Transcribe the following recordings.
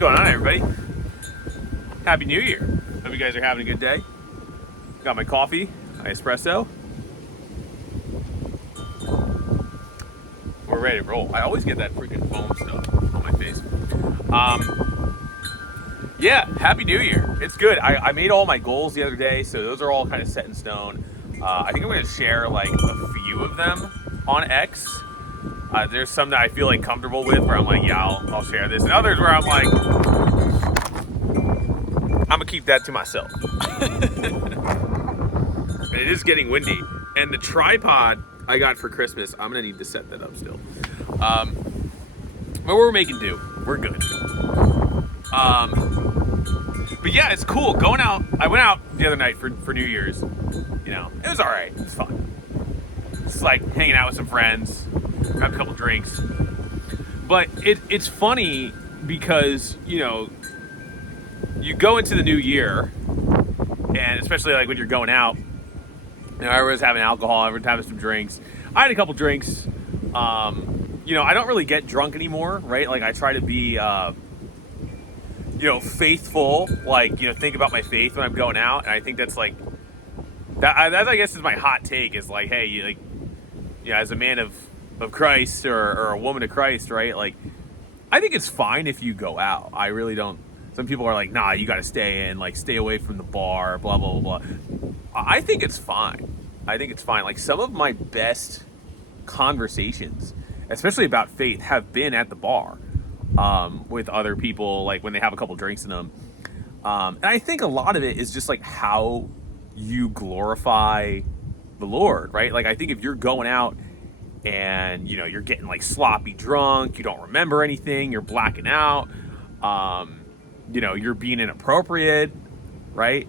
going on, everybody? Happy New Year. Hope you guys are having a good day. Got my coffee, my espresso. We're ready to roll. I always get that freaking foam stuff on my face. Yeah, Happy New Year. It's good. I made all my goals the other day, so those are all kind of set in stone. I think I'm going to share like a few of them on X. There's some that I feel like comfortable with where I'm like, yeah, I'll share this. And others where I'm like, I'm going to keep that to myself. And it is getting windy. And the tripod I got for Christmas, I'm going to need to set that up still. But we're making do. We're good. But yeah, it's cool. Going out. I went out the other night for New Year's. You know, it was all right. It was fun. It's like hanging out with some friends, have a couple drinks. But it's funny because, you know, you go into the new year, and especially like when you're going out, you know, everyone's having alcohol, everyone's having some drinks. I had a couple drinks. You know, I don't really get drunk anymore, right? Like I try to be, you know, faithful, like, you know, think about my faith when I'm going out. And I think that's like, that I guess is my hot take is like, hey, you like, you know, as a man of Christ or a woman of Christ, right? Like, I think it's fine if you go out. I really don't. Some people are like, nah, you got to stay in, like, stay away from the bar, blah, blah, blah, blah. I think it's fine. I think it's fine. Like, some of my best conversations, especially about faith, have been at the bar with other people, like when they have a couple drinks in them. And I think a lot of it is just like how you glorify the Lord, right? Like, I think if you're going out and, you know, you're getting like sloppy drunk, you don't remember anything, you're blacking out, you know, you're being inappropriate, right?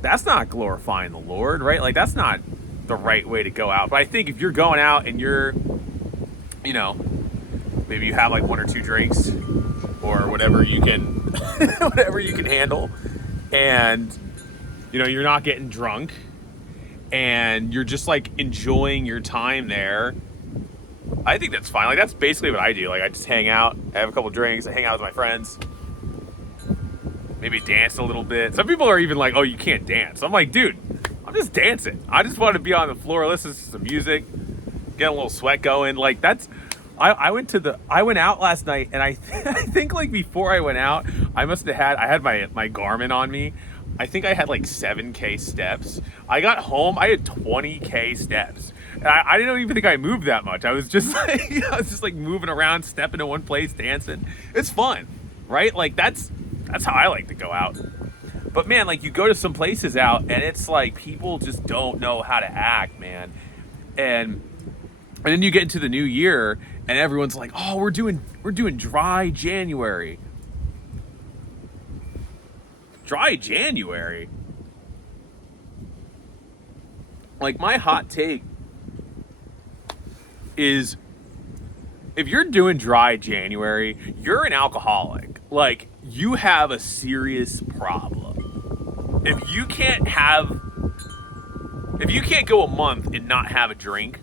That's not glorifying the Lord, right? Like, that's not the right way to go out. But I think if you're going out and you're, you know, maybe you have like one or two drinks or whatever you can, whatever you can handle, and, you know, you're not getting drunk and you're just like enjoying your time there, I think that's fine. Like, that's basically what I do. Like, I just hang out, I have a couple drinks, I hang out with my friends, maybe dance a little bit. Some people are even like, oh, you can't dance. I'm like, dude, I'm just dancing. I just want to be on the floor, listen to some music, get a little sweat going. Like, that's, I went out last night, and I think like before I went out, I had my Garmin on me. I think I had like 7K steps. I got home, I had 20K steps. And I didn't even think I moved that much. I was just like moving around, stepping to one place, dancing. It's fun, right? Like, that's how I like to go out. But man, like, you go to some places out and it's like people just don't know how to act, man. And then you get into the new year and everyone's like, oh, we're doing dry January. Dry January? Like, my hot take is, if you're doing dry January, you're an alcoholic. Like, you have a serious problem. If you can't go a month and not have a drink,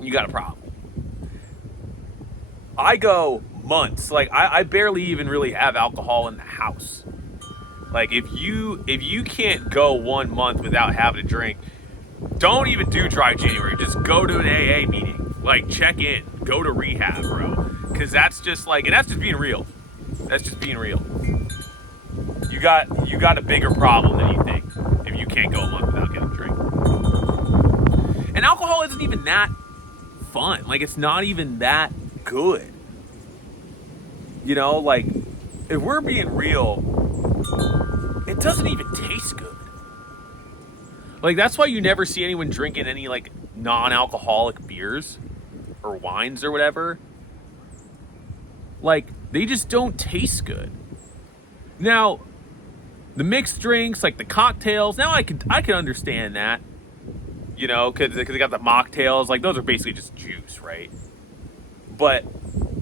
you got a problem. I go months. Like, I barely even really have alcohol in the house. Like, if you can't go 1 month without having a drink, don't even do dry January. Just go to an AA meeting. Like, check in. Go to rehab, bro. Because that's just like, and that's just being real. That's just being real. You got a bigger problem than you think if you can't go a month without getting a drink. And alcohol isn't even that fun. Like, it's not even that good. You know, like, if we're being real, it doesn't even taste good. Like, that's why you never see anyone drinking any, like, non-alcoholic beers or wines or whatever. Like, they just don't taste good. Now, the mixed drinks, like the cocktails, now I can understand that. You know, because they got the mocktails. Like, those are basically just juice, right? But,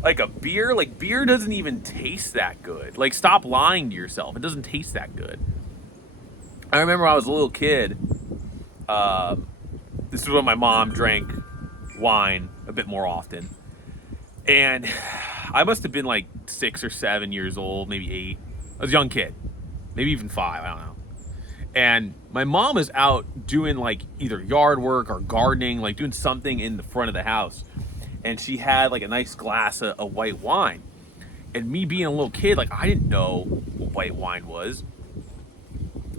like, beer doesn't even taste that good. Like, stop lying to yourself. It doesn't taste that good. I remember when I was a little kid, this is when my mom drank wine a bit more often. And I must have been like 6 or 7 years old, maybe 8. I was a young kid, maybe even 5. I don't know. And my mom was out doing like either yard work or gardening, like doing something in the front of the house. And she had like a nice glass of white wine. And me being a little kid, like I didn't know what white wine was.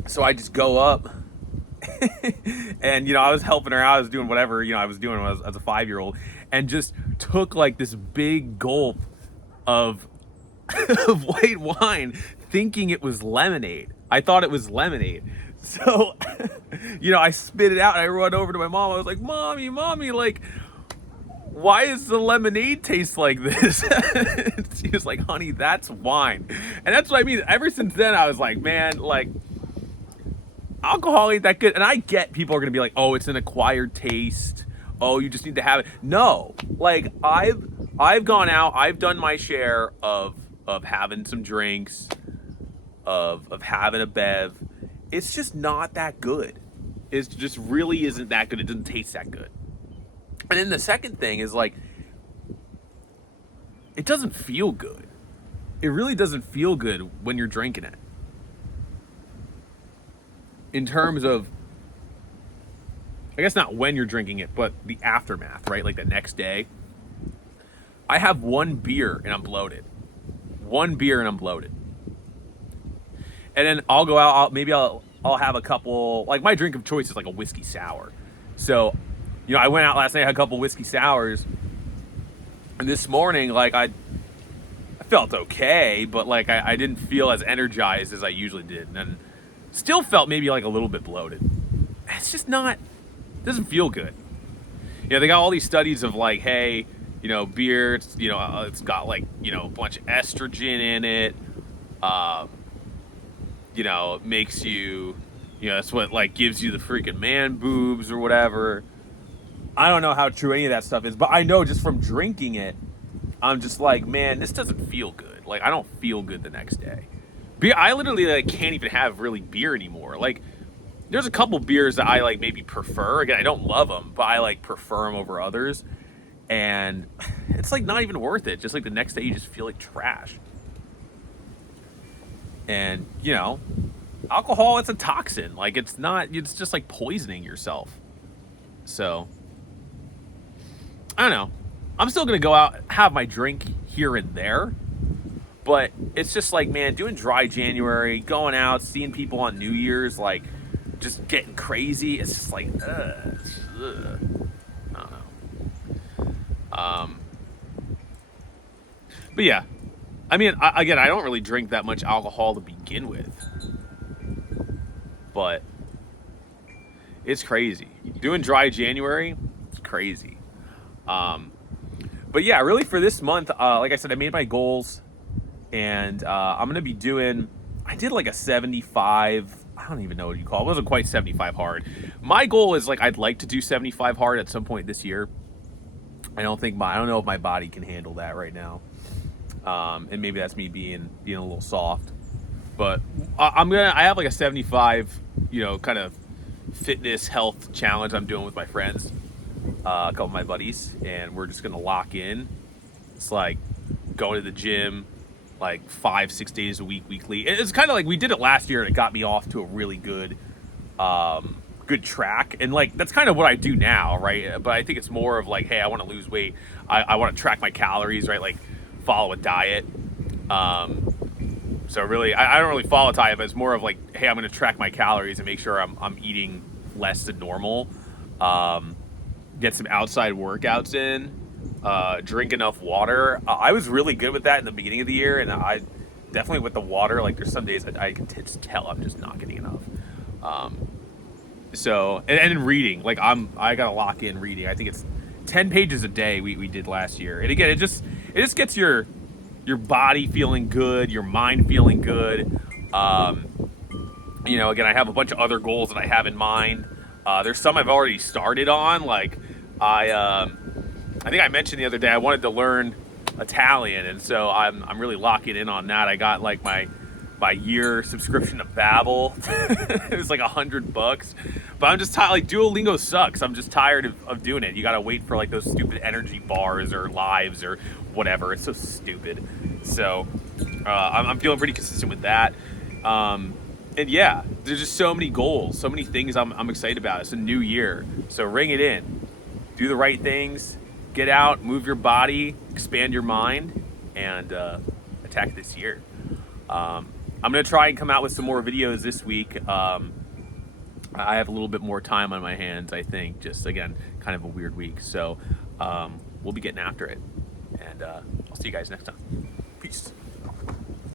So I just go up and, you know, I was helping her out. I was doing whatever, you know, I was doing as a 5-year-old, and just took like this big gulp of, of white wine thinking it was lemonade. I thought it was lemonade. So, you know, I spit it out and I run over to my mom. I was like, mommy, like, why does the lemonade taste like this? She was like, honey, that's wine. And that's what I mean. Ever since then, I was like, man, like, alcohol ain't that good. And I get people are going to be like, oh, it's an acquired taste. Oh, you just need to have it. No, like I've gone out, I've done my share of having some drinks, of having a bev. It's just not that good. It just really isn't that good. It doesn't taste that good. And then the second thing is like, it doesn't feel good. It really doesn't feel good when you're drinking it. In terms of, I guess not when you're drinking it, but the aftermath, right? Like the next day. I have one beer and I'm bloated. One beer and I'm bloated. And then I'll go out, I'll have a couple, like my drink of choice is like a whiskey sour. So, you know, I went out last night, had a couple whiskey sours. And this morning, like I felt okay, but like I didn't feel as energized as I usually did. And still felt maybe like a little bit bloated. It's just not, it doesn't feel good. You know, they got all these studies of like, hey, you know, beer, it's, you know, it's got like, you know, a bunch of estrogen in it. You know, it makes you, you know, that's what like gives you the freaking man boobs or whatever. I don't know how true any of that stuff is, but I know just from drinking it, I'm just like, man, this doesn't feel good. Like, I don't feel good the next day. Beer, I literally like can't even have really beer anymore. Like, there's a couple beers that I like maybe prefer. Again, I don't love them, but I like prefer them over others. And it's like not even worth it. Just like the next day you just feel like trash. And, you know, alcohol, it's a toxin. Like, it's not, it's just like poisoning yourself. So, I don't know. I'm still going to go out, have my drink here and there. But it's just like, man, doing dry January, going out, seeing people on New Year's, like, just getting crazy. It's just like, ugh. I don't know. But yeah. I mean, I don't really drink that much alcohol to begin with. But it's crazy. Doing dry January, it's crazy. But yeah, really for this month, like I said, I made my goals. And I'm going to be doing, I did like a 75, I don't even know what you call it. It wasn't quite 75 hard. My goal is like, I'd like to do 75 hard at some point this year. I don't know if my body can handle that right now. And maybe that's me being a little soft, but I have like a 75, you know, kind of fitness health challenge I'm doing with my friends, a couple of my buddies, and we're just going to lock in. It's like going to the gym, like 5-6 days a week, weekly. It's kind of like we did it last year and it got me off to a really good track. And like, that's kind of what I do now. Right. But I think it's more of like, hey, I want to lose weight. I want to track my calories, right? Like follow a diet. So really, I don't really follow a diet, but it's more of like, hey, I'm going to track my calories and make sure I'm eating less than normal. Get some outside workouts in. Drink enough water. I was really good with that in the beginning of the year, and I definitely with the water, like there's some days I can just tell I'm just not getting enough. So and in reading, like I gotta lock in reading. I think it's 10 pages a day we did last year. And again, it just gets your body feeling good, your mind feeling good. You know, again, I have a bunch of other goals that I have in mind. There's some I've already started on, like I think I mentioned the other day I wanted to learn Italian, and so I'm really locking in on that. I got like my my year subscription to Babbel. It was like $100, but I'm just tired. Like Duolingo sucks. I'm just tired of doing it. You gotta wait for like those stupid energy bars or lives or whatever. It's so stupid. So I'm feeling pretty consistent with that. And yeah, there's just so many goals, so many things I'm excited about. It's a new year, so ring it in. Do the right things. Get out, move your body, expand your mind, and attack this year. I'm going to try and come out with some more videos this week. I have a little bit more time on my hands, I think. Just, again, kind of a weird week. So we'll be getting after it. And I'll see you guys next time. Peace.